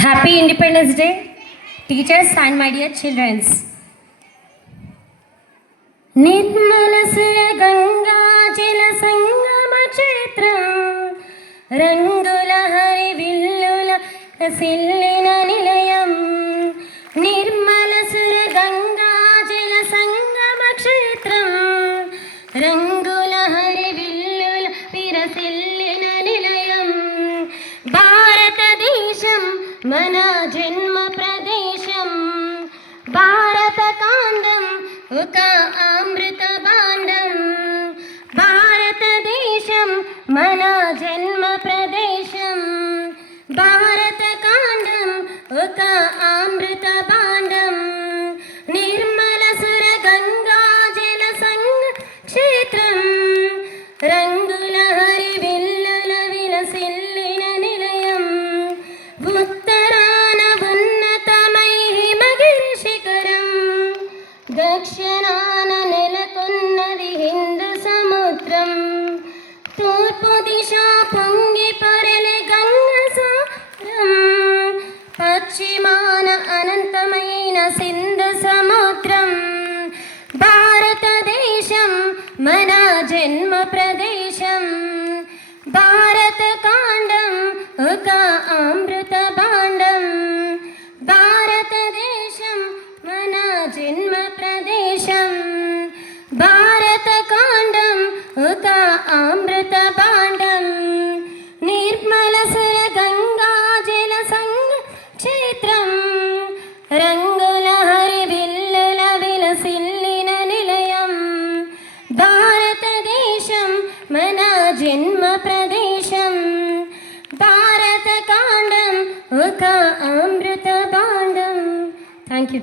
Happy Independence Day, teachers and my dear children. నిర్మలసుర Ganga జల సంగమ క్షేత్రం రంగుల హరి విల్లుల సిల్లిన నిలయం. నిర్మలసుర గంగా జల సంగమ క్షేత్రం రంగుల హరి విల్లుల విరసిల్లిన నిలయం. భారతదేశం మన జన్మ ప్రదేశం. భారత కాండం ఒక అమృత భాండం. భారతదేశం మన జన్మ ప్రదేశం. భారత కాండం ఒక అమృత భాండం. నిర్మల సుర గంగా జల సంగ క్షేత్రం రంగుల హరి విల్లుల విలసిల్లిన నిలయం. ఉత్తరాన ఉన్నతమై హిమగిరి శిఖరం. దక్షిణాన నెలకొన్నది హిందూ సముద్రం. తూర్పు దిశ పొంగి పొరలే గంగా సాగరం. పశ్చిమాన అనంతమైన సింధు సముద్రం. భారతదేశం మన జన్మ ప్రదేశం. భారత కాండం ఒక అమృత భాండం. భారతదేశం మన జన్మ ప్రదేశం. భారత కాండం ఒక అమృత భాండం. నిర్మల సుర గంగా జల సంగ క్షేత్రం రంగుల హరి విల్లుల విలసిల్లిన నిలయం. భారతదేశం మన జన్మ ప్రదేశం. భారత కాండం ఒక అమృత భాండం. Thank you.